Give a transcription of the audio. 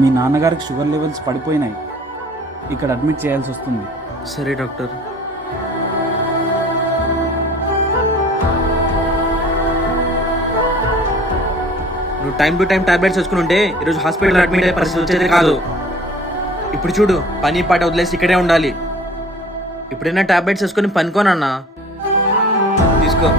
మీ నాన్నగారికి sugar levels పడిపోయినాయి. ఇక్కడ అడ్మిట్ చేయాల్సి వస్తుంది. సరే డాక్టర్. నువ్వు టైం టు టైం టాబ్లెట్స్ వేసుకుని ఉంటే ఈరోజు హాస్పిటల్ అడ్మిట్ అయ్యే పరిస్థితి వచ్చేది కాదు. ఇప్పుడు చూడు, పని పాట వదిలేసి ఇక్కడే ఉండాలి. ఇప్పుడైనా టాబ్లెట్స్ వేసుకొని పనుకోనన్నా. తీసుకో.